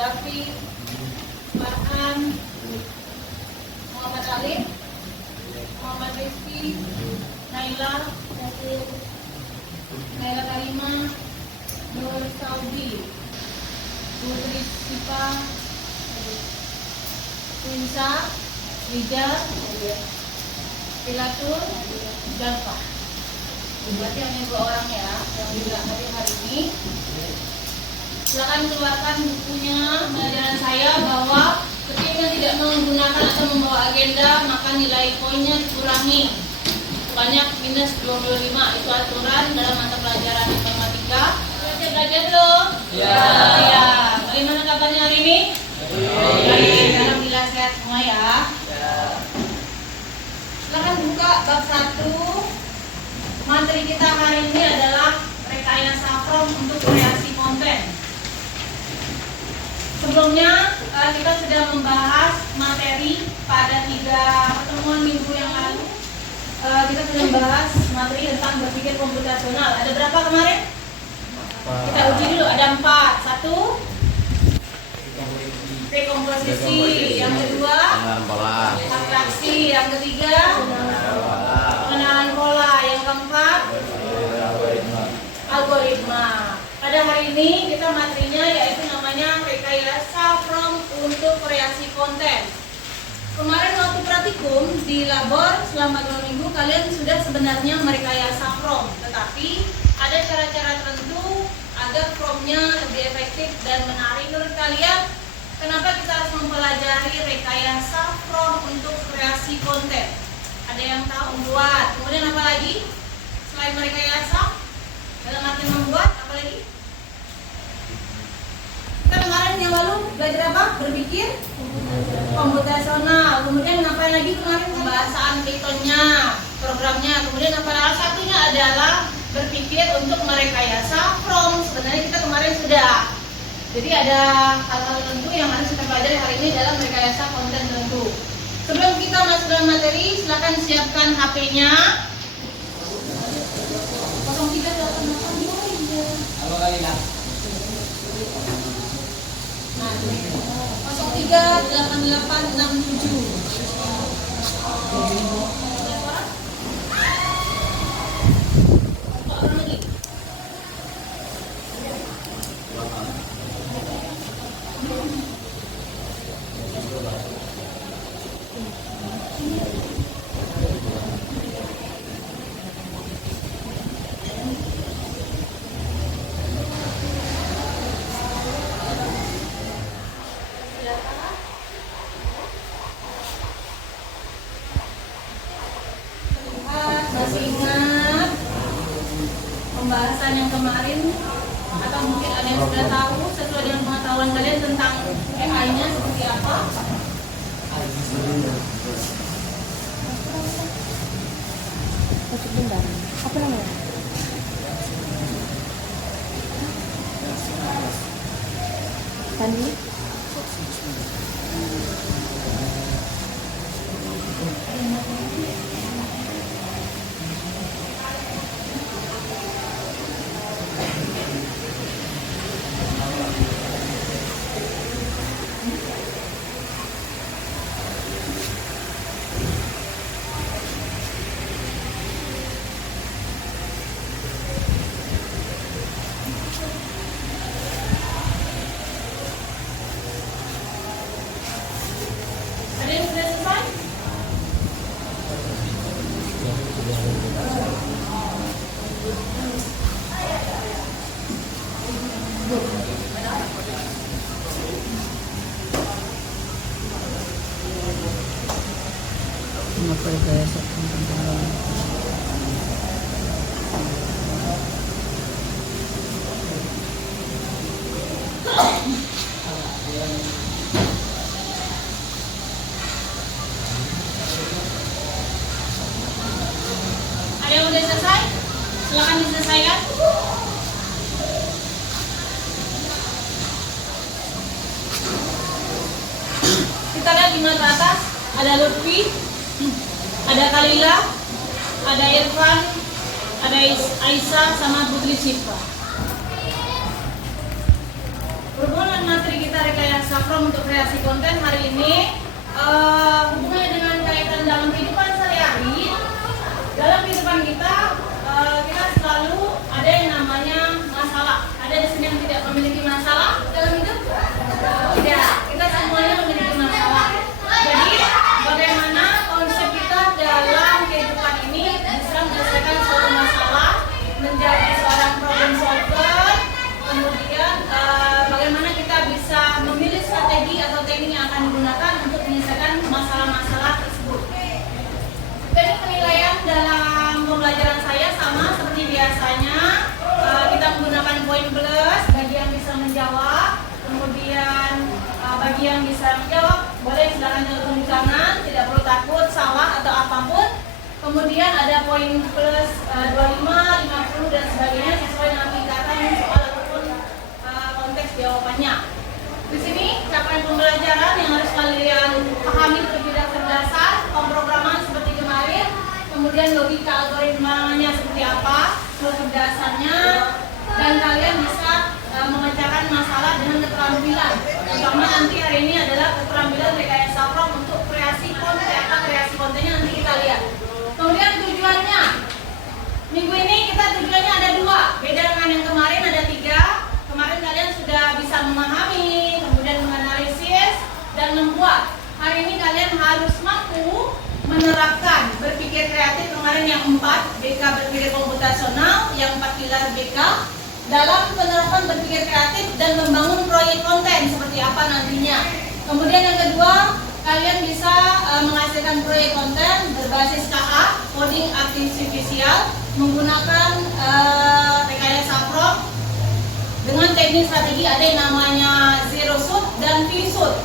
David, Farhan, Muhammad Alif, Muhammad Rizky, Naila, Naila Karima, Nur Saudi, Putri Sipa, Kunsa, Rijal, Pilatul, Jalfa. Berarti hanya 2 orang ya yang dibilang hari ini. Silakan keluarkan bukunya pelajaran saya bahwa ketika tidak menggunakan atau membawa agenda maka nilai poinnya dikurangi sebanyak minus 25. Itu aturan dalam mata pelajaran matematika. Belajar belum? Ya. Bagaimana kabarnya hari ini? Baik. Alhamdulillah sehat semua ya. Silakan buka bab 1. Materi kita hari ini adalah rekayasa from untuk kreasi konten. Sebelumnya kita sudah membahas materi pada 3 pertemuan minggu yang lalu. Kita sudah membahas materi tentang berpikir komputasional. Ada berapa kemarin? Kita uji dulu. Ada 4. 1 dekomposisi. Yang kedua abstraksi. Yang ketiga pengenalan pola. Yang keempat algoritma. Pada hari ini kita materinya yaitu namanya rekayasa from untuk kreasi konten. Kemarin waktu praktikum di labor selama 2 minggu kalian sudah sebenarnya merekayasa from, tetapi ada cara-cara tertentu agar from-nya lebih efektif dan menarik. Menurut kalian, kenapa kita harus mempelajari rekayasa from untuk kreasi konten? Ada yang tahu? Membuat. Kemudian apa lagi? Selain merekayasa, dalam arti membuat, apa lagi? Kita kemarin yang lalu belajar apa? Berpikir komputasional. Kemudian ngapain lagi kemarin? Pembahasan Python-nya, programnya. Kemudian apa salah satunya adalah berpikir untuk merekayasa from. Sebenarnya kita kemarin sudah. Jadi ada hal-hal tertentu yang harus kita pelajari hari ini dalam merekayasa konten tertentu. Sebelum kita masuk dalam materi, silakan siapkan HP-nya. 038867. pembahasan yang kemarin, atau mungkin ada yang sudah tahu sesuai dengan pengetahuan kalian tentang AI-nya seperti apa? Apa namanya? Sandi? Ada yang sudah selesai? Ada yang sudah selesai? Silakan diselesaikan. Kita lihat di mata atas ada Lutfi, ada Kalila, ada Irfan, ada Aisyah sama Putri Syifa. Berhubungan materi kita rekayasa Chrome untuk kreasi konten hari ini, hubungannya dengan kaitan dalam kehidupan sehari-hari. Dalam kehidupan kita, kita selalu ada yang namanya masalah. Ada di sini yang tidak memiliki masalah dalam hidup? Tidak. Kita semuanya memiliki masalah. Jadi, bagaimana konsep kita dalam kehidupan ini bisa menyelesaikan suatu masalah, menjadi seorang problem solver, kemudian bagaimana kita bisa memilih strategi atau teknik yang akan digunakan untuk menyelesaikan masalah-masalah tersebut. Teknik penilaian dalam pembelajaran saya sama seperti biasanya, kita menggunakan poin plus bagi yang bisa menjawab, kemudian bagi yang bisa menjawab boleh silakan tunjuk tangan, tidak perlu takut salah atau apapun. Kemudian ada poin plus 25, 50 dan sebagainya sesuai dengan tingkatan soal ataupun konteks jawabannya. Di sini capaian pembelajaran yang harus kalian pahami terlebih dasar, pemrograman seperti kemarin, kemudian logika algoritmanya seperti apa, dasarnya, dan kalian bisa memecahkan masalah dengan keterampilan. Terutama nanti hari ini adalah keterampilan rekayasa Chrome untuk kreasi konten. Apa kreasi kontennya nanti kita lihat. Kemudian tujuannya, minggu ini kita tujuannya ada 2, beda dengan yang kemarin ada 3. Kemarin kalian sudah bisa memahami, kemudian menganalisis dan membuat. Hari ini kalian harus mampu menerapkan berpikir kreatif. Kemarin yang 4, BK berpikir komputasional, yang 4 pilar BK dalam penerapan berpikir kreatif dan membangun proyek konten seperti apa nantinya. Kemudian yang kedua, kalian bisa menghasilkan proyek konten berbasis KA, coding artificial, menggunakan rekayasa Chrome dengan teknik strategi ada yang namanya zero shoot dan V-shoot.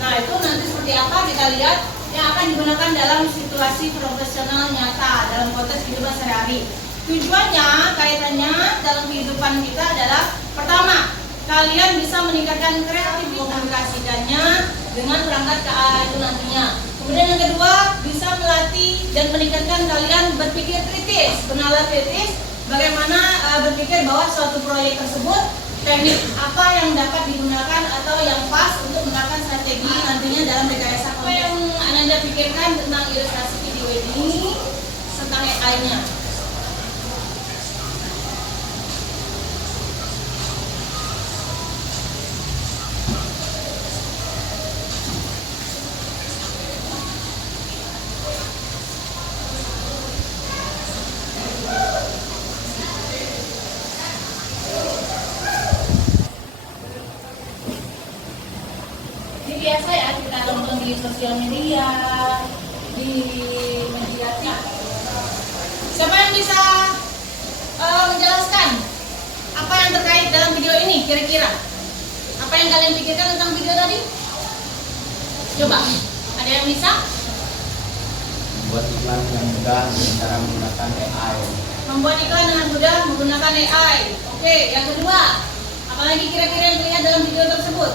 Nah itu nanti seperti apa kita lihat, yang akan digunakan dalam situasi profesional nyata dalam konteks kehidupan sehari-hari. Tujuannya, kaitannya dalam kehidupan kita adalah pertama, kalian bisa meningkatkan kreatif komunikasikannya dengan perangkat KA itu nantinya. Kemudian yang kedua, bisa melatih dan meningkatkan kalian berpikir kritis, bernalar kritis, bagaimana berpikir bahwa suatu proyek tersebut teknik apa yang dapat digunakan atau yang pas untuk menerapkan strategi nantinya dalam rekayasa konten. Apa yang Anda pikirkan tentang ilustrasi video ini tentang AI-nya? Biasa ya kita nonton di sosial media, di media. Siapa yang bisa menjelaskan Apa yang terkait dalam video ini kira-kira? Apa yang kalian pikirkan tentang video tadi? Coba, ada yang bisa? Buat iklan yang mudah dengan cara menggunakan AI. Membuat iklan dengan mudah menggunakan AI. Oke, yang kedua, apalagi kira-kira yang terlihat dalam video tersebut?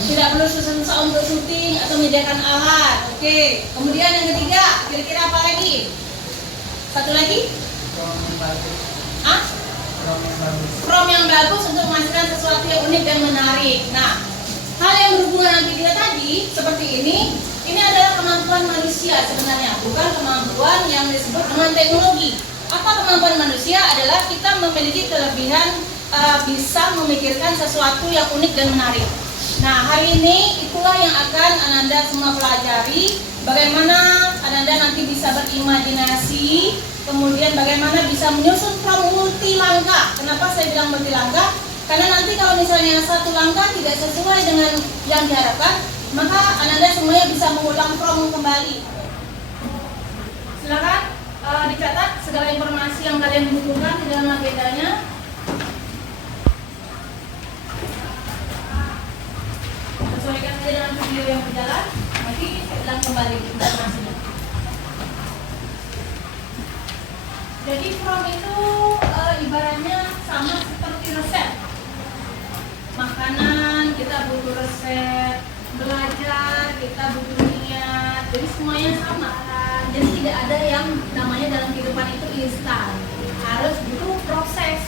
Tidak perlu susah-susah untuk syuting atau menyediakan alat. Oke, kemudian yang ketiga, kira-kira apa lagi? Satu lagi? From yang bagus untuk menghasilkan sesuatu yang unik dan menarik. Nah, hal yang berhubungan dengan video tadi seperti ini adalah kemampuan manusia sebenarnya, bukan kemampuan yang disebut dengan teknologi. Apa kemampuan manusia adalah kita memiliki kelebihan bisa memikirkan sesuatu yang unik dan menarik. Nah, hari ini itulah yang akan Ananda semua pelajari. Bagaimana Ananda nanti bisa berimajinasi, kemudian bagaimana bisa menyusun from multi langkah. Kenapa saya bilang multi langkah? Karena nanti kalau misalnya satu langkah tidak sesuai dengan yang diharapkan, maka Ananda semuanya bisa mengulang from kembali. Silakan dicatat segala informasi yang kalian butuhkan di dalam agendanya. Sesuaikan saja dengan video yang berjalan. Nanti saya ulang kembali informasinya. Jadi from itu ibaratnya sama seperti resep. Makanan kita butuh resep, belajar kita butuh niat. Jadi semuanya sama. Jadi tidak ada yang namanya dalam kehidupan itu instan. Harus butuh proses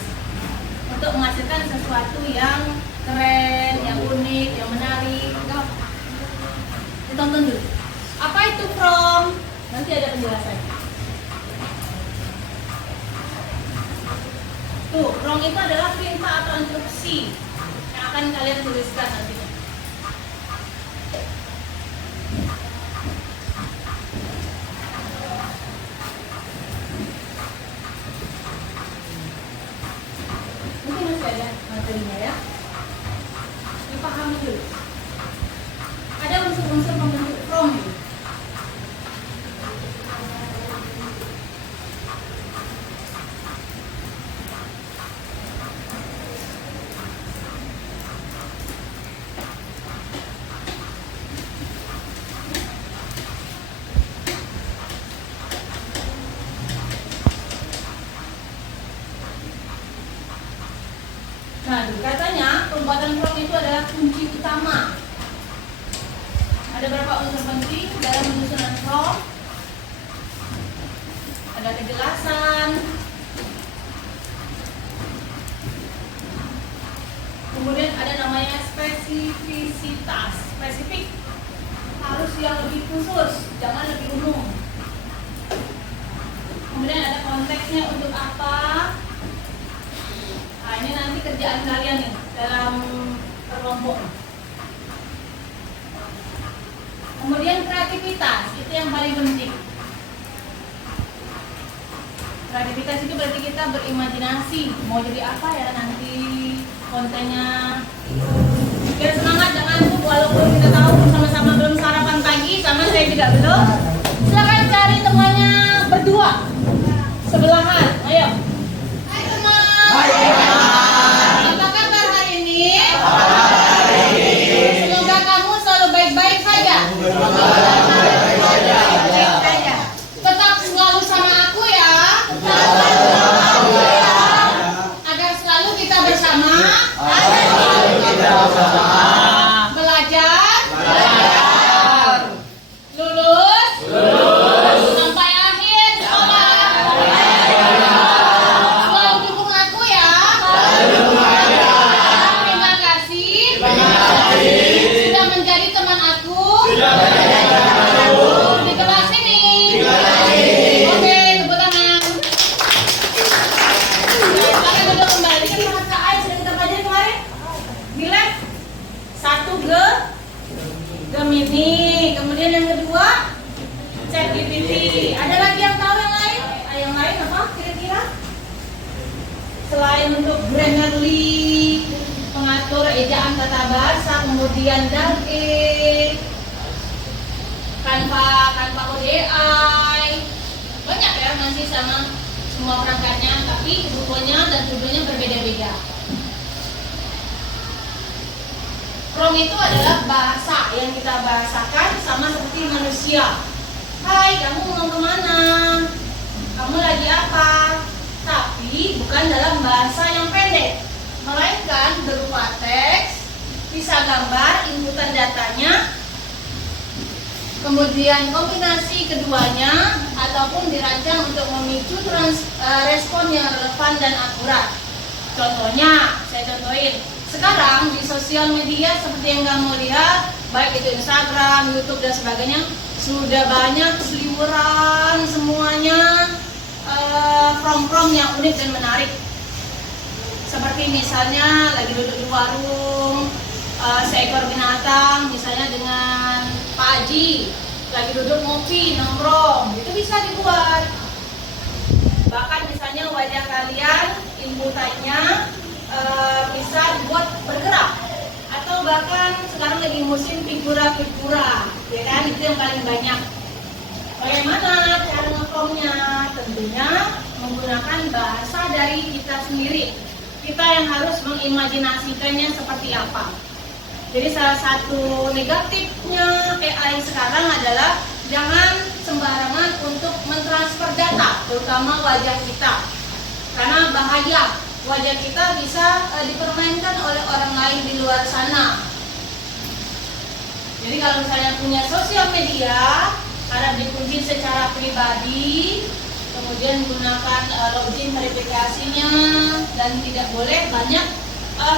untuk menghasilkan sesuatu yang keren, yang unik, yang menarik. Ditonton dulu. Apa itu from? Nanti ada penjelasan. Tuh, from itu adalah perintah atau instruksi yang akan kalian tuliskan nantinya. Mungkin masih ada materinya ya. Dipahami dulu. Ada unsur-unsur pembentuk from dulu. Nah, katanya pembuatan from itu adalah kunci utama. Ada beberapa unsur penting dalam penyusunan from. Ada kejelasan, kemudian ada namanya spesifisitas, spesifik, harus yang lebih khusus, jangan lebih umum. Kemudian ada konteksnya untuk apa. Nah, ini nanti kerjaan kalian nih dalam kelompok. Kemudian kreativitas, itu yang paling penting. Kreativitas itu berarti kita berimajinasi mau jadi apa ya nanti kontennya. Biar semangat, jangan tuh walaupun kita tahu sama-sama belum sarapan pagi, sama saya juga belum. Silakan cari temannya berdua sebelahan, ayo. Hai teman. Apa kabar hari ini? Semoga kamu selalu baik-baik saja. Tetap selalu sama aku ya. Agar selalu kita bersama. Belajar. Lulus. Sampai akhir sekolah. Selalu dukung aku ya. Terima kasih. Sudah menjadi teman aku. Di kelas ini. Oke, tepuk tangan. Silakan duduk kembali. Kan bahasa A yang sudah kita pelajari kemarin. Nilai 1 Gemini. Kemudian yang kedua ChatGPT. Ada lagi yang tahu yang lain? Yang lain apa kira-kira? Selain untuk Grammarly, pengatur ejaan tata bahasa, kemudian DALL-E, Canva ODI, banyak ya masih sama semua perangkatnya, tapi bukunya dan tujuannya berbeda-beda. Prom itu adalah bahasa yang kita bahasakan sama seperti manusia. Hai, kamu mau kemana? Kamu lagi apa? Tapi bukan dalam bahasa yang pendek, melainkan berupa teks, bisa gambar, inputan datanya, kemudian kombinasi keduanya, ataupun dirancang untuk memicu respon yang relevan dan akurat. Contohnya, saya contohin. Sekarang di sosial media seperti yang kamu lihat, baik itu Instagram, YouTube dan sebagainya, sudah banyak seliweran semuanya prom-prom yang unik dan menarik. Seperti misalnya lagi duduk di warung, seekor binatang misalnya dengan Pak Haji lagi duduk ngopi nongkrong, itu bisa dibuat. Bahkan misalnya wajah kalian inputannya bisa dibuat bergerak, atau bahkan sekarang lagi musim figura-figura, ya kan, itu yang paling banyak. Bagaimana cara ngepromnya? Tentunya menggunakan bahasa dari kita sendiri. Kita yang harus mengimajinasikannya seperti apa. Jadi salah satu negatifnya AI sekarang adalah jangan sembarangan untuk mentransfer data, terutama wajah kita, karena bahaya. Wajah kita bisa dipermainkan oleh orang lain di luar sana. Jadi kalau misalnya punya sosial media, harap dikunci secara pribadi, kemudian gunakan login verifikasinya, dan tidak boleh banyak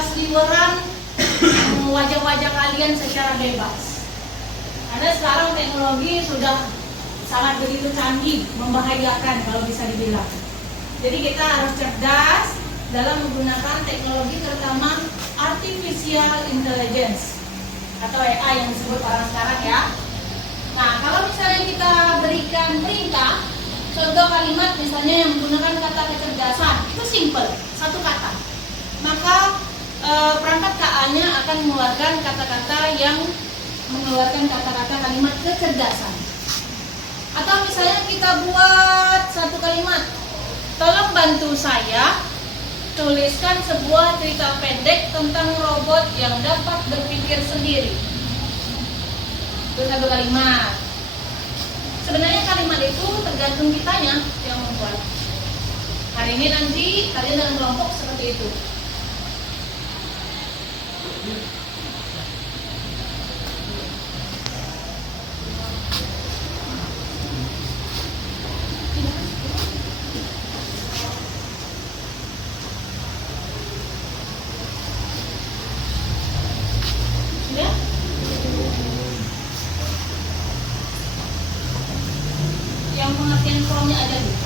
seliweran wajah-wajah kalian secara bebas. Karena sekarang teknologi sudah sangat begitu canggih, membahayakan kalau bisa dibilang. Jadi kita harus cerdas dalam menggunakan teknologi, terutama artificial intelligence atau AI yang disebut orang sekarang ya. Nah, kalau misalnya kita berikan perintah, contoh kalimat misalnya yang menggunakan kata kecerdasan, itu simple, satu kata. Maka perangkat KA-nya akan mengeluarkan kata-kata yang mengeluarkan kata-kata kalimat kecerdasan. Atau misalnya kita buat satu kalimat, tolong bantu saya tuliskan sebuah cerita pendek tentang robot yang dapat berpikir sendiri. Itu satu kalimat. Sebenarnya kalimat itu tergantung kitanya yang membuat. Hari ini nanti kalian dalam kelompok seperti itu. Ya? Yang pengertian promnya aja dulu.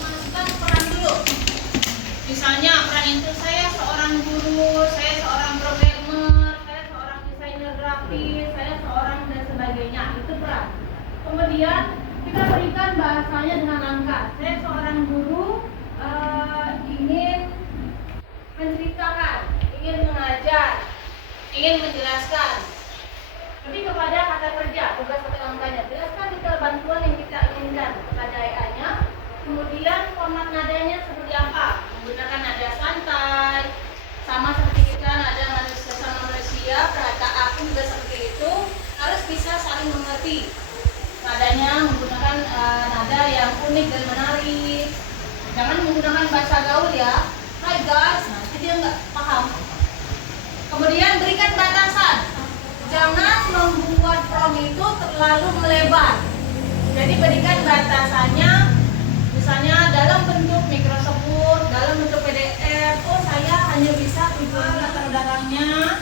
Masukkan peran dulu. Misalnya peran itu saya seorang guru, saya seorang programmer, saya seorang desainer grafis, saya seorang dan sebagainya. Itu peran. Kemudian kita berikan bahasanya dengan angka. Saya seorang guru, ingin menceritakan, ingin mengajar, ingin menjelaskan. Lebih kepada kata kerja, tugas atau angkanya. Jelaskan detail bantuan yang kita inginkan kepada AI-nya. Kemudian format nadanya seperti apa? Menggunakan nada santai, sama seperti kita nada manusia sama manusia. Kata aku juga seperti itu, harus bisa saling mengerti. Nadanya menggunakan nada yang unik dan menarik. Jangan menggunakan bahasa gaul ya. Hai guys, nanti dia nggak paham. Kemudian berikan batasan. Jangan membuat prom itu terlalu melebar. Jadi berikan batasannya. Misalnya dalam bentuk Microsoft Word, dalam bentuk PDF. Oh, saya hanya bisa tujuan latar belakangnya.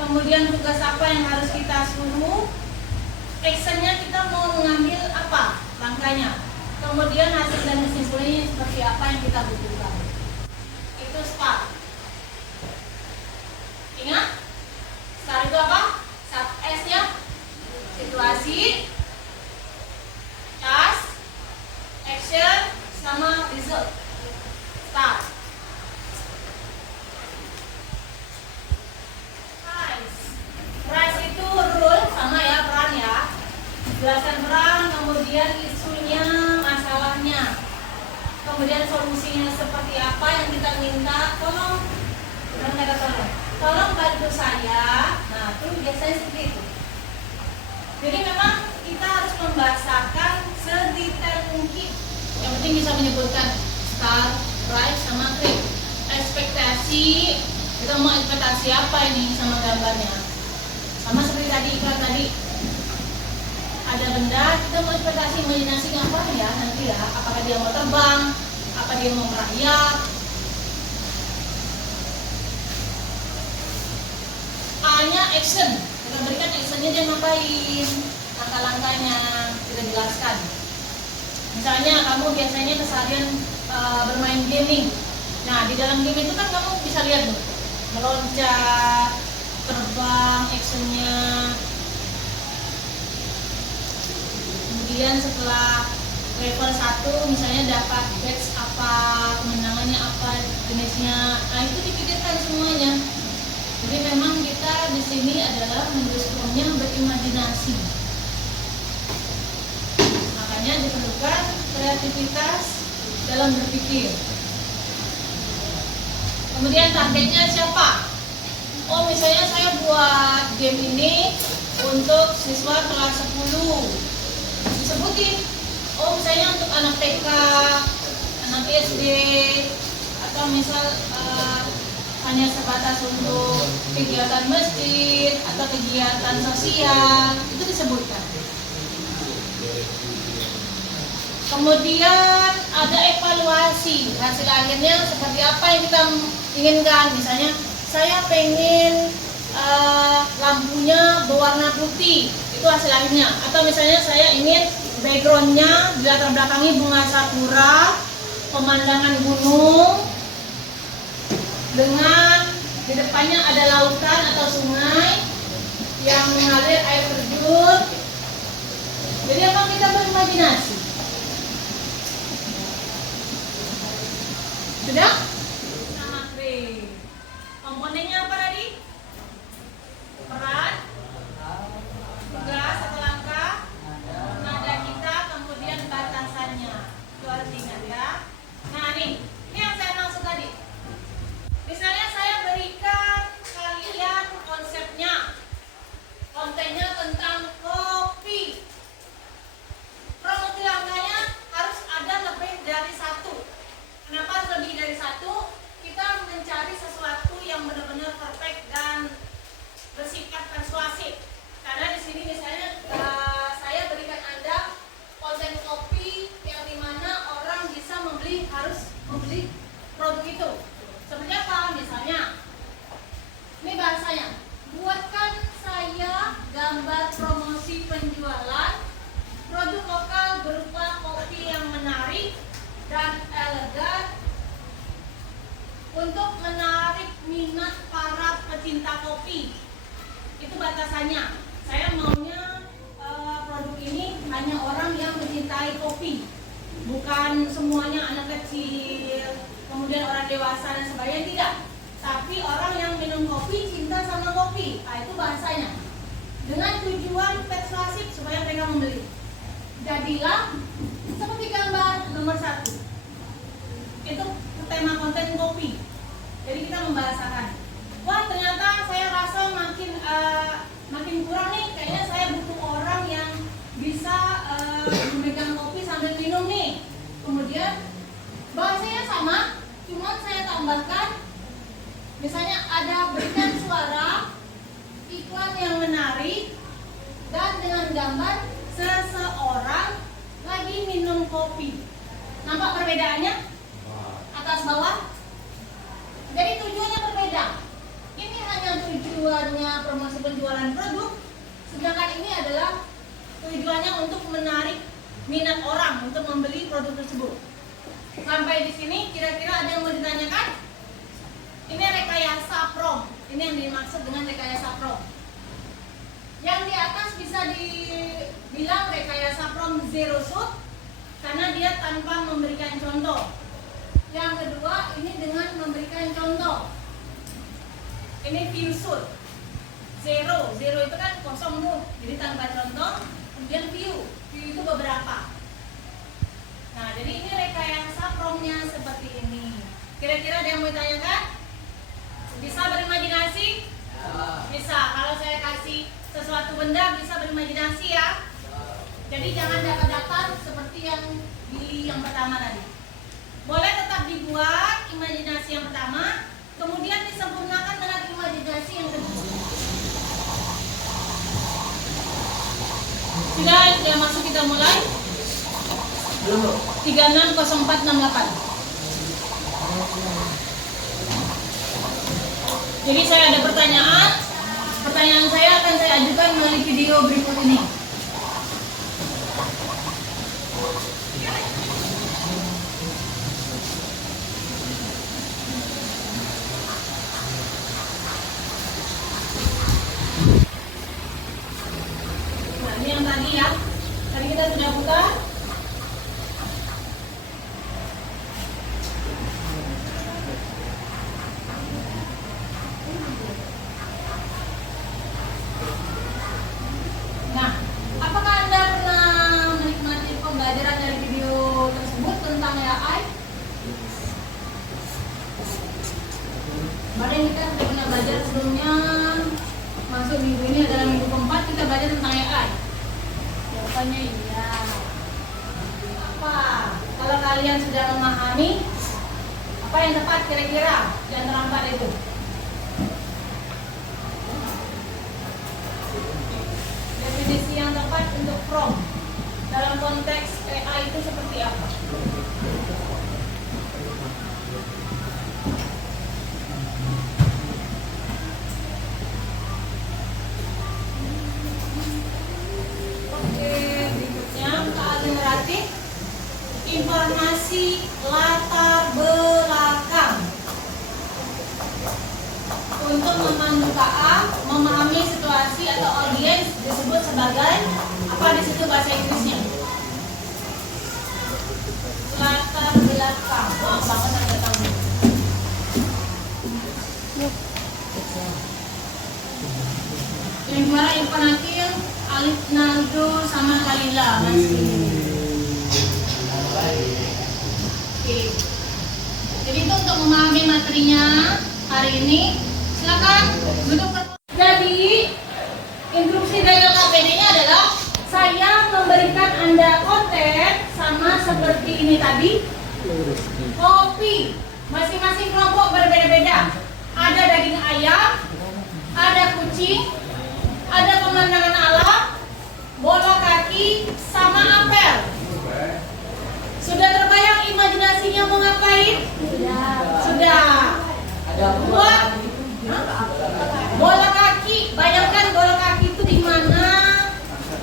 Kemudian tugas apa yang harus kita suruh. Actionnya kita mau mengambil apa langkahnya. Kemudian hasil dan kesimpulannya seperti apa yang kita butuhkan. Itu STAR. Ingat? STAR itu apa? Sub S nya situasi, task, action, sama result. STAR. Nice. kemudian solusinya seperti apa yang kita minta, tolong, jangan kata tolong bantu saya. Nah, itu biasanya seperti itu. Jadi memang kita harus membahasakan sedetail mungkin. Yang penting bisa menyebutkan start, right, sama create. Ekspektasi, kita mau ekspektasi apa ini sama gambarnya. Sama seperti tadi iklan tadi, ada benda, kita mau ekspektasi imajinasi apa ya nanti ya. Apakah dia mau terbang, apa dia mau merayap. A-nya action, kita berikan actionnya dia ngapain, langkah-langkahnya kita jelaskan. Misalnya kamu biasanya keseharian bermain gaming. Nah, di dalam game itu kan kamu bisa lihat tuh, meloncat, terbang, actionnya. Kemudian setelah level 1 misalnya dapat badge apa, kemenangannya apa, jenisnya. Nah, itu dipikirkan semuanya. Jadi memang kita di sini adalah menjustrunya berimajinasi. Makanya diperlukan kreativitas dalam berpikir. Kemudian targetnya siapa? Oh, misalnya saya buat game ini untuk siswa kelas 10. Disebutin. Oh, misalnya untuk anak TK, anak SD, atau misal hanya sebatas untuk kegiatan masjid atau kegiatan sosial, itu disebutkan. Kemudian ada evaluasi hasil akhirnya seperti apa yang kita inginkan. Misalnya saya pengen lampunya berwarna putih, itu hasil akhirnya. Atau misalnya saya ingin backgroundnya dilatar belakangi bunga sakura, pemandangan gunung, dengan di depannya ada lautan atau sungai yang mengalir air terjun. Jadi emang kita berimajinasi. Sudah? Sama krim. Komponennya apa tadi? Peran, tugas atau langkah, nada kita, kemudian batasannya. Itu harus diingat ya. Nah nih, ini yang saya maksud tadi. Misalnya saya berikan kalian konsepnya, kontennya tentang kopi. Promosi langkahnya harus ada lebih dari satu. Kenapa harus lebih dari satu? Kita mencari sesuatu yang benar-benar perfect dan bersifat persuasif. Karena di sini misalnya saya berikan Anda konten kopi yang dimana orang bisa membeli, harus membeli produk itu. Seperti apa? Misalnya, ini bahasanya, buatkan saya gambar promosi penjualan produk lokal berupa kopi yang menarik dan elegan untuk menarik minat para pecinta kopi. Itu batasannya. Saya maunya produk ini hanya orang yang mencintai kopi, bukan semuanya anak kecil, kemudian orang dewasa dan sebagainya, tidak. Tapi orang yang minum kopi, cinta sama kopi. Nah, itu bahasanya. Dengan tujuan persuasif supaya mereka membeli. Jadilah seperti gambar nomor 1. Itu tema konten kopi. Jadi kita membahasakan. Wah, ternyata saya rasa makin kurang nih. Kayaknya saya butuh orang yang bisa memegang kopi sambil minum nih. Kemudian bahasanya sama, cuma saya tambahkan, misalnya ada berikan suara iklan yang menarik dan dengan gambar seseorang lagi minum kopi. Nampak perbedaannya? Atas bawah. Jadi tujuannya berbeda. Ini hanya tujuannya promosi penjualan produk, sedangkan ini adalah tujuannya untuk menarik minat orang untuk membeli produk tersebut. Sampai di sini kira-kira ada yang mau ditanyakan? Ini rekayasa prom. Ini yang dimaksud dengan rekayasa prom. Yang di atas bisa dibilang rekayasa prom zero shoot karena dia tanpa memberikan contoh. Yang kedua ini dengan memberikan contoh. Ini view shoot. Zero itu kan kosong tuh, jadi tanpa contoh. Kemudian view itu beberapa. Nah, jadi ini rekayasa prom Kira-kira ada yang mau tanyakan? Bisa berimajinasi? Bisa. Kalau saya kasih sesuatu benda bisa berimajinasi ya. Jadi jangan dapat-dapat seperti yang Billy yang pertama tadi. Boleh tetap dibuat imajinasi yang pertama, kemudian disempurnakan dengan imajinasi yang kedua. Sudah masuk, kita mulai. 360468. Jadi saya ada pertanyaan. Pertanyaan saya akan saya ajukan melalui video berikut ini. Nah, ini yang tadi ya. Tadi kita sudah buka. Nah, apakah Anda pernah menikmati pembelajaran dari video tersebut tentang AI? Kemarin kita sudah pernah belajar sebelumnya. Masuk minggu ini adalah minggu keempat, kita belajar tentang AI. Jawabannya iya. Apa? Kalau kalian sudah memahami, apa yang tepat kira-kira di antara empat itu? Definisi yang tepat untuk prompt dalam konteks AI itu seperti apa? Oke, berikutnya KA generatif, informasi latar belakang. Untuk memandu KA memahami situasi atau audiens disebut sebagai apa di situ bahasa Inggrisnya? Latar belakang. Maaf banget saya tahu. Yang juara Irfan Akil, Alif Naldo sama Kalila masih. Oke. Jadi itu untuk memahami materinya hari ini. Silakan duduk. Jadi instruksi dari LKPD-nya adalah saya memberikan Anda konten sama seperti ini tadi. Kopi. Masing-masing kelompok berbeda-beda. Ada daging ayam, ada kucing, ada pemandangan alam, bola kaki, sama apel. Sudah terbayang imajinasinya mau ngapain? Sudah. Buat bola kaki, bayangkan bola kaki itu di mana,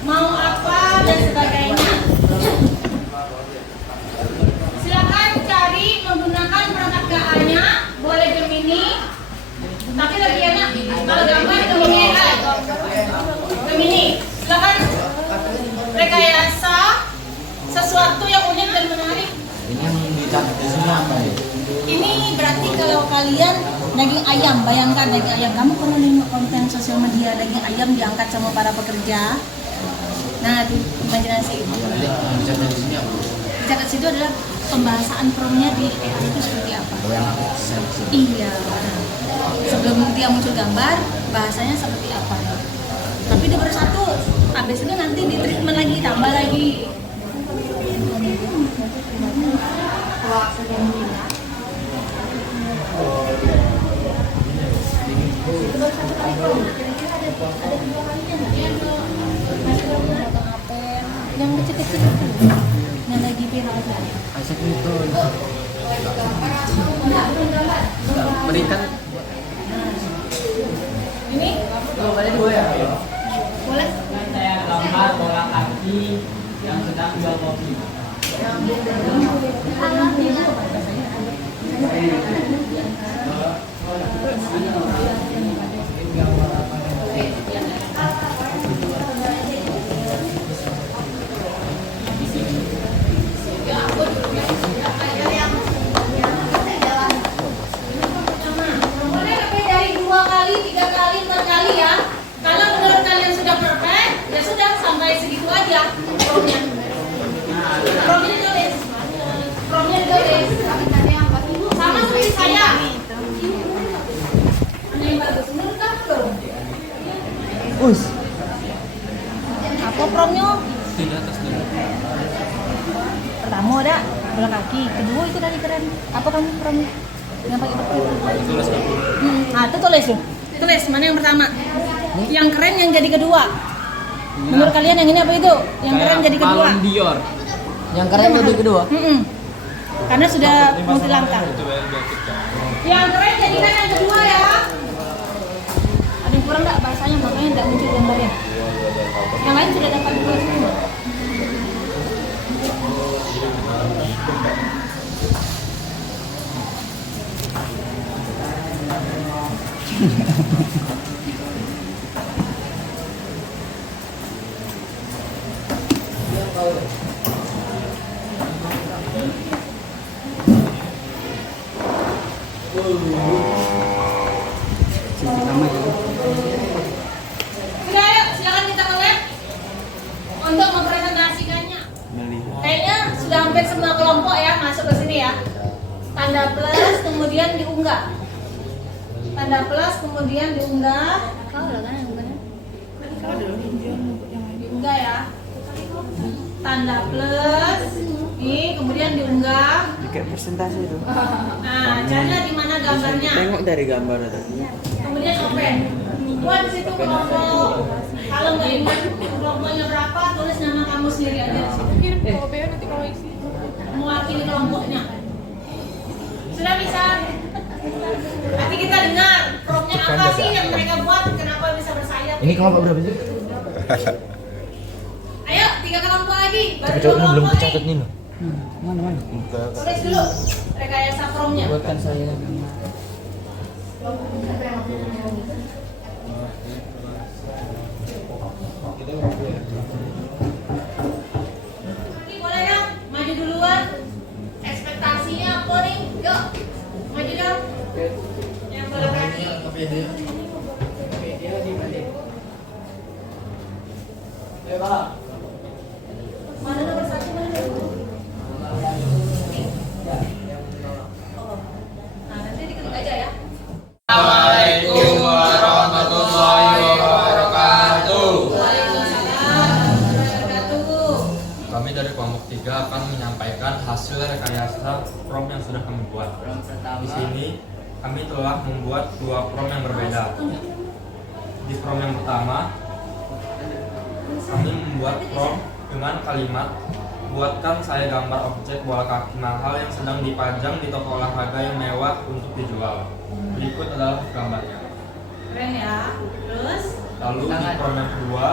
mau apa dan sebagainya. Silakan cari menggunakan perangkat KA-nya, boleh Gemini, tapi lebih enak kalau gambar Gemini AI. Gemini, silakan rekayasa sesuatu yang unik dan menarik. Ini yang dicatat di sini apa ya? Ini berarti kalau kalian daging ayam, bayangkan daging ayam. Kamu pernah nengok konten sosial media daging ayam diangkat sama para pekerja? Nah, itu imajinasi itu. Yang dicatat di sini apa? Dicatat situ adalah pembahasan promnya di AI itu seperti apa. Oh, yang aku sensi. Iya. Nah, sebelum dia muncul gambar, bahasanya seperti apa. Tapi dia baru satu. Habis itu nanti di treatment lagi, tambah lagi. Yang kecil-kecil itu yang lagi viral kan? Asik itu. Berikan. Ini Oh, ada dua ya? boleh. Saya gambar bola kaki yang sedang jual kopi. Boleh lebih dari 2 kali, 3 kali, 4 kali ya. Kalau menurut kalian sudah perfect, ya sudah sampai segitu aja promnya. Promnya ditulis. Sama seperti Apa promnya? Tidak atas dulu. Pertama ada bola kaki, kedua itu tadi keren. Apa kamu promnya? Yang pakai pakai. Tulis kan? Nah, itu tulis tuh. Tulis mana yang pertama? Yang keren yang jadi kedua. Menurut kalian yang ini apa itu? Yang keren jadi kedua. Ballon d'Or. Yang keren jadi kedua. Karena sudah multi langkah. Itu Yang keren jadikan yang kedua ya. Ada yang kurang nggak bahasanya makanya nggak muncul gambarnya. Yang lain sudah dapat dua semua. Sudah ayo, silakan kita nge-lab untuk mempresentasikannya. Kayaknya sudah hampir semua kelompok ya masuk ke sini ya. Tanda plus kemudian diunggah. Tanda plus kemudian diunggah. Diunggah ya. Tanda plus ini kemudian diunggah. Kayak presentasi itu. Nah, carilah di mana gambarnya. Tengok dari gambar tadi. Kemudian open. Buat di situ kelompok. Kalau nggak ingat kelompoknya berapa, tulis nama kamu sendiri aja di situ. Mewakili kelompoknya. Sudah bisa? Nanti kita dengar promnya apa sih yang mereka buat, kenapa bisa bersayap. Ini kelompok berapa sih? Ayo, 3 kelompok lagi. Baru 2 kelompok nih. nih loh. Mana? Tulis dulu rekayasa promnya. Buatkan saya. Oke, boleh dong, maju duluan. Ekspektasinya apa nih? Yuk, maju dong. Yang bola kaki. Mana nomor 1, mana nomor 2? Nah, nanti diketik aja ya. Assalamualaikum warahmatullahi wabarakatuh. Waalaikumsalam warahmatullahi wabarakatuh. Kami dari kelompok 3 akan menyampaikan hasil rekayasa prom yang sudah kami buat. Di sini kami telah membuat 2 prom yang berbeda. Di prom yang pertama, kami membuat prom dengan kalimat buatkan saya gambar objek bola kaki mahal yang sedang dipajang di toko olahraga yang mewah untuk dijual. Berikut adalah gambarnya. Keren ya. Terus Lalu di prom yang kedua,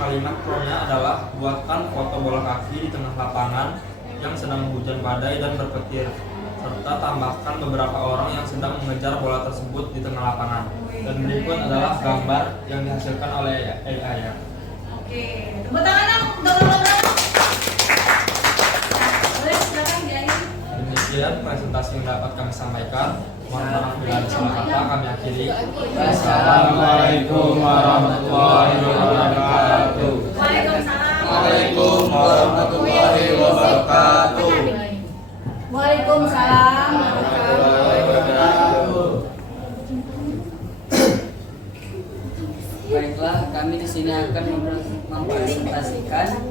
kalimat promnya adalah buatkan foto bola kaki di tengah lapangan yang sedang hujan badai dan berpetir, serta tambahkan beberapa orang yang sedang mengejar bola tersebut di tengah lapangan. Dan berikut adalah gambar yang dihasilkan oleh AI ya. oke, tepuk tangan dong untuk kelompok. Boleh silakan diakhiri. Demikian presentasi yang dapat kami sampaikan. Mohon maaf bila ada salah kata, kami akhiri. Assalamualaikum warahmatullahi wabarakatuh. Waalaikumsalam. Waalaikumsalam warahmatullahi wabarakatuh. Waalaikumsalam warahmatullahi wabarakatuh. Baiklah, kami di sini akan mempresentasikan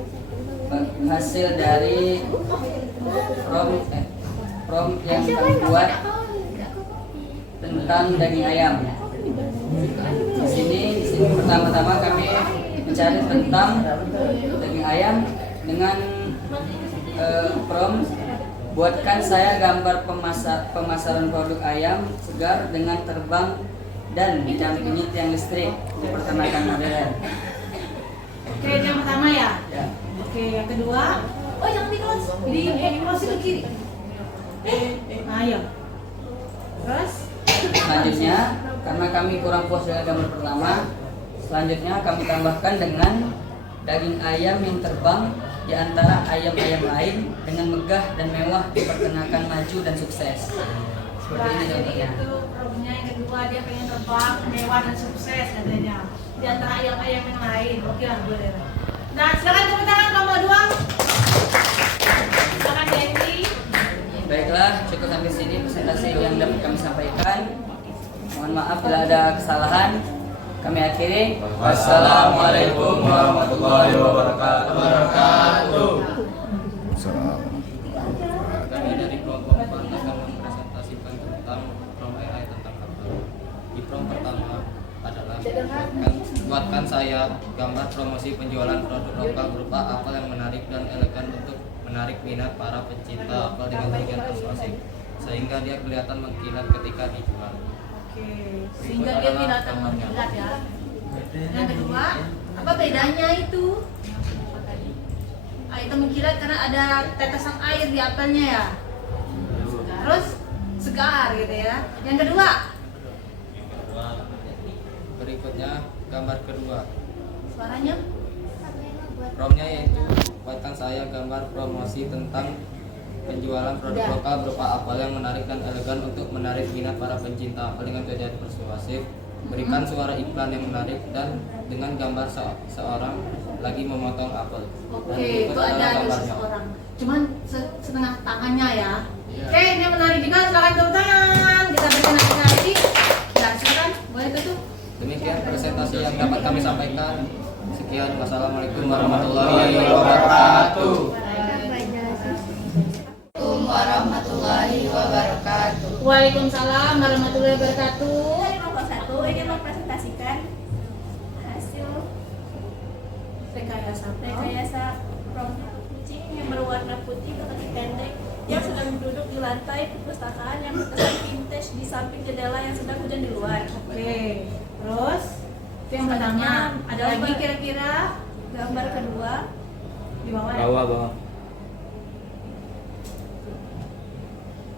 hasil dari prom yang kami buat tentang daging ayam. Di sini pertama-tama kami mencari tentang daging ayam dengan prom buatkan saya gambar pemasaran produk ayam segar dengan terbang dan bidang unit yang listrik di peternakan modern. Oke, itu yang pertama ya. Ya. Oke, yang kedua. Oh, jangan di close. Di close ke kiri. Ayo. Terus Selanjutnya, karena kami kurang puas dengan gambar pertama, selanjutnya kami tambahkan dengan daging ayam yang terbang di antara ayam-ayam lain dengan megah dan mewah diperkenakan maju dan sukses. Seperti ini jadi contohnya. itu problemnya yang kedua, dia pengen terbang mewah dan sukses katanya di antara ayam-ayam yang lain. Oke lah, boleh. Nah, silakan tepuk tangan kelompok 2. Silakan Devi. Baiklah, cukup sampai sini presentasi yang dapat kami sampaikan. Mohon maaf bila ada kesalahan. Kami akhiri. Wassalamualaikum warahmatullahi wabarakatuh. Kami dari kelompok 4 akan mempresentasikan tentang prom AI tentang apa. Di prom pertama adalah buatkan saya gambar promosi penjualan produk lokal berupa apel yang menarik dan elegan untuk menarik minat para pencinta apel dengan bagian persuasif sehingga dia kelihatan mengkilat ketika dijual. Oke, sehingga dia kelihatan mengkilat ya. Yang kedua, apa bedanya itu? Itu mengkilat karena ada tetesan air di apelnya ya. Terus segar gitu ya. Yang kedua, Berikutnya gambar kedua. suaranya Promnya yaitu buatkan saya gambar promosi tentang penjualan produk lokal berupa apel yang menarik dan elegan untuk menarik minat para pencinta apel dengan bagian persuasif. Berikan suara iklan yang menarik dan dengan gambar seorang lagi memotong apel. Dan Oke, berikut itu adalah ada gambarnya. seseorang. Cuman setengah tangannya ya. Oke, ini menarik juga. Silakan tepuk tangan. Kita berikan lagi. Ya, silakan. Boleh tutup. Demikian presentasi yang dapat kami sampaikan. Sekian, wassalamualaikum warahmatullahi wabarakatuh. Waalaikumsalam warahmatullahi wabarakatuh. Dari kelompok 1 ini mempresentasikan hasil rekayasa prom kucing yang berwarna putih ke kaki pendek yang sedang duduk di lantai perpustakaan yang berkesan vintage di samping jendela yang sedang hujan di luar. Oke, terus itu yang pertama. Ada lagi kira-kira Gambar kedua, di bawah? Bawah.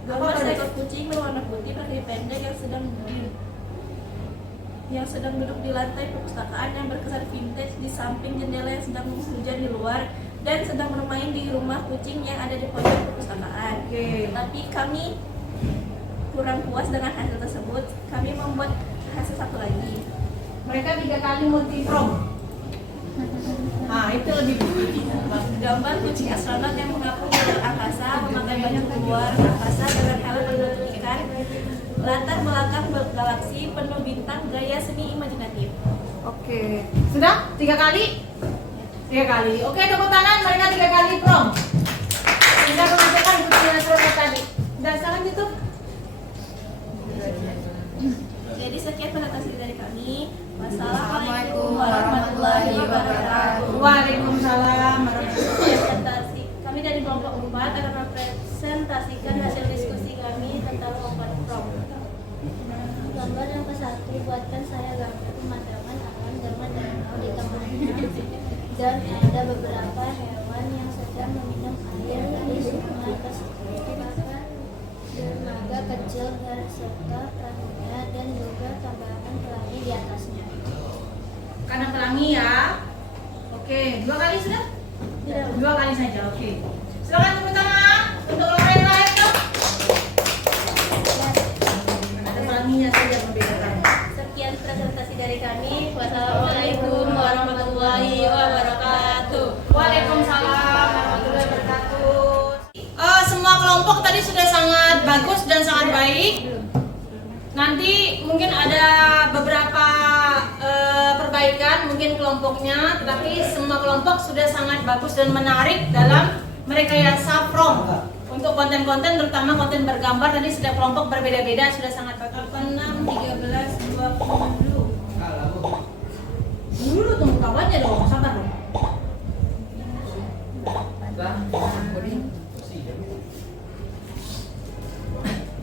gambar seekor kucing berwarna putih kaki pendek yang sedang duduk di lantai perpustakaan yang berkesan vintage di samping jendela yang sedang hujan di luar dan sedang bermain di rumah kucing yang ada di pojok perpustakaan. Oke. Tetapi kami kurang puas dengan hasil tersebut. Kami membuat hasil satu lagi. Mereka 3 kali multi prom. Nah, itu lebih Gambar kucing astronot yang mengapung di luar angkasa, memakai banyak keluar angkasa dengan helm berbentuk ikan. Latar belakang galaksi penuh bintang, gaya seni imajinatif. Oke. Sudah? 3 kali? 3 kali. Oke, tepuk tangan mereka 3 kali prom. Sudah mengajarkan kucing astronot tadi. Udah, sekarang tutup. Jadi sekian presentasi dari kami. Wassalamualaikum warahmatullahi wabarakatuh. Waalaikumsalam warahmatullahi Presentasi kami dari kelompok 4 akan mempresentasikan hasil diskusi kami tentang lompat prom. Gambar yang ke-1, buatkan saya gambar pemandangan alam dengan danau di tengahnya dan ada beberapa hewan yang sedang meminum air dari sungai tersebut. Dermaga kecil serta perahunya dan juga tambahan pelangi di atasnya. Karena pelangi ya. Oke, 2 kali sudah? Tidak. 2 kali saja, oke. Silakan tepuk tangan untuk orang yang lain dong. Ada pelanginya saja membedakan. Sekian presentasi dari kami. Wassalamualaikum warahmatullahi wabarakatuh. Waalaikumsalam warahmatullahi wabarakatuh. Semua kelompok tadi sudah sangat bagus dan sangat baik. Nanti mungkin ada beberapa perbaikan mungkin kelompoknya, tetapi semua kelompok sudah sangat bagus dan menarik dalam merekayasa prom. Untuk konten-konten terutama konten bergambar tadi sudah kelompok berbeda-beda sudah sangat bagus. 6, 13, 20. Dulu tunggu kawannya dong, sabar dong.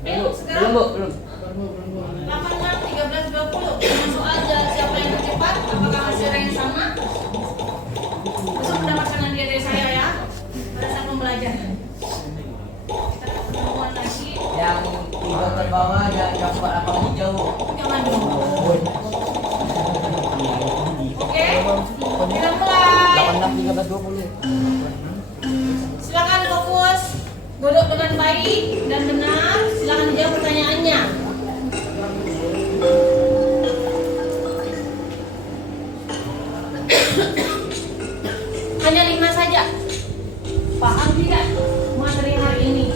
Belum, Bu, belum. 86, 13, 20. Dengan soal siapa yang tercepat, apakah masih ada yang sama? Besok mendapatkan hadiah dari saya ya pada saat pembelajaran. Kita ketemuan lagi. Yang 3 ke bawah yang gambar apa hijau. Jangan dong. Oke, kita mulai. 86, 13, 20. Silakan fokus, duduk dengan baik dan benar. Silakan jawab pertanyaannya. Hanya 5 saja. Paham tidak materi hari ini?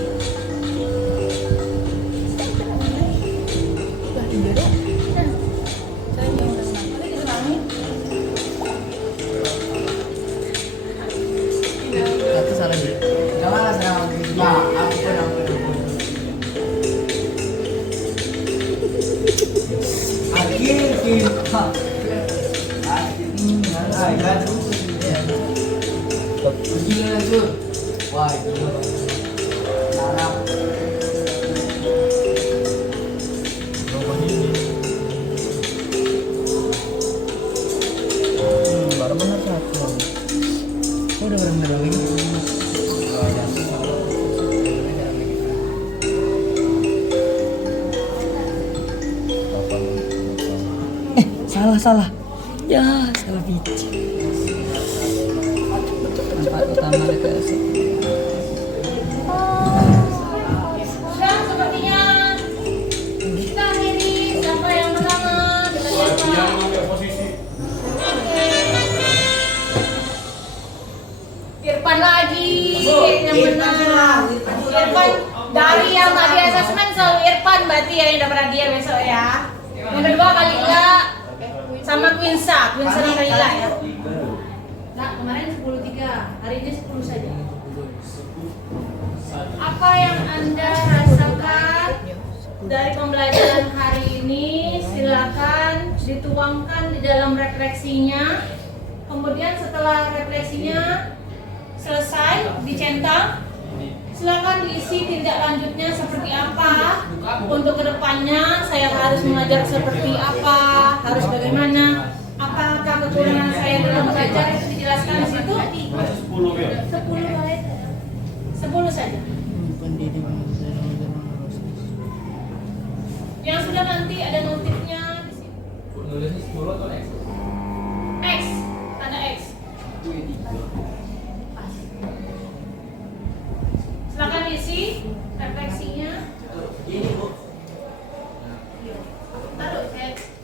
hancur. Wah, gila. Sarap. Baru benar satu. Udah benar lagi. Salah. Ya, salah biji. Tempat utama rekayasa. Sudah sepertinya kita akhiri. Siapa yang pertama? Dia mengambil posisi. Irfan lagi yang benar. Irfan dari yang tadi asesmen selalu Irfan berarti ya yang dapat hadiah besok ya. Yang kedua kali enggak sama Quinsa dan Kaila ya. Nah, kemarin 10-3, hari ini 10 saja. Apa yang Anda rasakan dari pembelajaran hari ini silakan dituangkan di dalam refleksinya. Kemudian setelah refleksinya selesai dicentang, silakan diisi tindak lanjutnya seperti apa. Untuk kedepannya saya harus mengajar seperti apa, harus bagaimana, apakah kekurangan saya dalam belajar itu dijelaskan di situ. 10 menit, 10 saja. Yang sudah nanti ada notifnya di sini. Nulisnya 10 atau X? X, tanda X. Silakan diisi refleksinya. Taruh,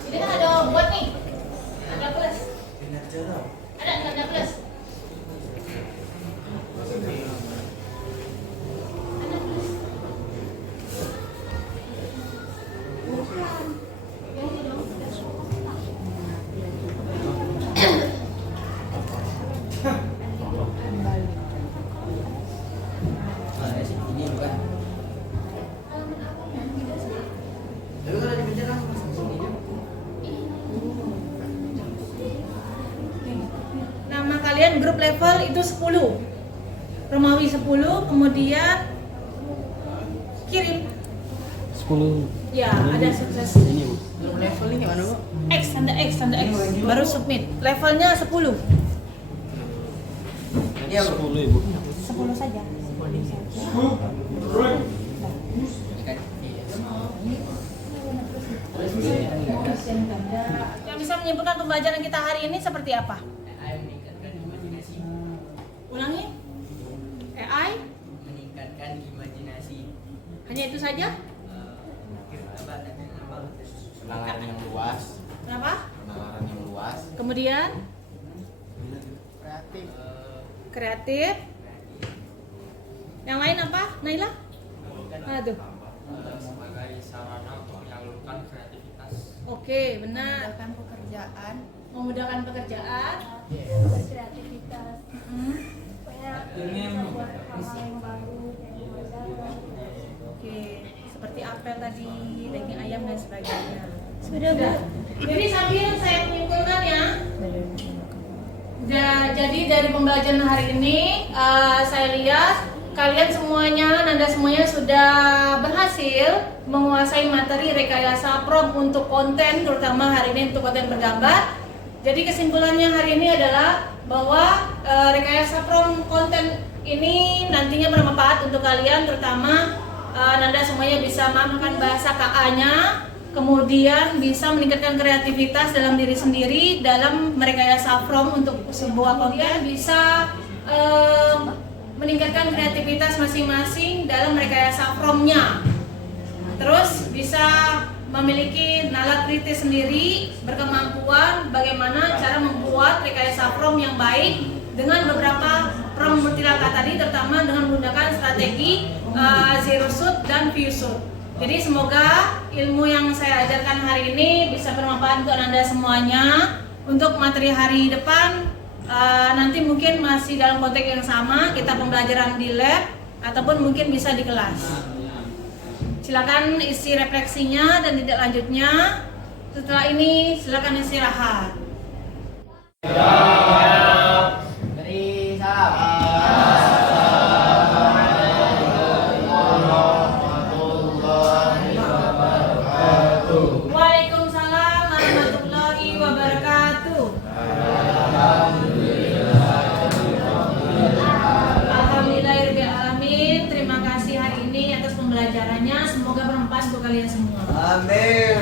ini kan ada buat nih. Ada plus. Ada plus. Ada plus. Bukan. Yang itu dong. Ini bukan. Nama kalian grup level itu 10. Romawi 10, kemudian kirim. 10. Ya, ada sukses. Levelnya gimana, Bu? Tanda X, baru submit. Levelnya 10. Iya, 10 Ibu. 10 saja. Yang bisa menyimpulkan pembelajaran kita hari ini seperti apa? Ulangi. AI meningkatkan imajinasi. hanya itu saja? Penalaran yang luas. Kenapa? Penalaran yang luas. Kemudian kreatif. Yang lain apa? Naila? Aduh. Sebagai sarana untuk menyalurkan kreativitas. Oke, benar. Pekerjaan. Memudahkan pekerjaan. Berkreativitas. Supaya Ini buat hal yang baru dan yang Oke, seperti apel tadi, daging ayam dan sebagainya. Sudah, Bu. Jadi sambil saya menyimpulkan ya. Jadi dari pembelajaran hari ini saya lihat kalian semuanya, Nanda semuanya sudah berhasil menguasai materi rekayasa prompt untuk konten, terutama hari ini untuk konten bergambar. Jadi kesimpulannya hari ini adalah bahwa rekayasa prompt konten ini nantinya bermanfaat untuk kalian, terutama Nanda semuanya bisa memahami bahasa KA-nya, kemudian bisa meningkatkan kreativitas dalam diri sendiri dalam merekayasa prompt untuk sebuah konten, bisa meningkatkan kreativitas masing-masing dalam merekayasa prompt-nya. Terus bisa memiliki nalar kritis sendiri, berkemampuan bagaimana cara membuat rekayasa prompt yang baik dengan beberapa prompt multilaka tadi, terutama dengan menggunakan strategi zero shoot dan view shoot. Jadi semoga ilmu yang saya ajarkan hari ini bisa bermanfaat untuk Anda semuanya. Untuk materi hari depan nanti mungkin masih dalam konteks yang sama, kita pembelajaran di lab ataupun mungkin bisa di kelas. Silakan isi refleksinya dan tindak lanjutnya. Setelah ini silakan istirahat. Beri salam. kalian semua. Amin.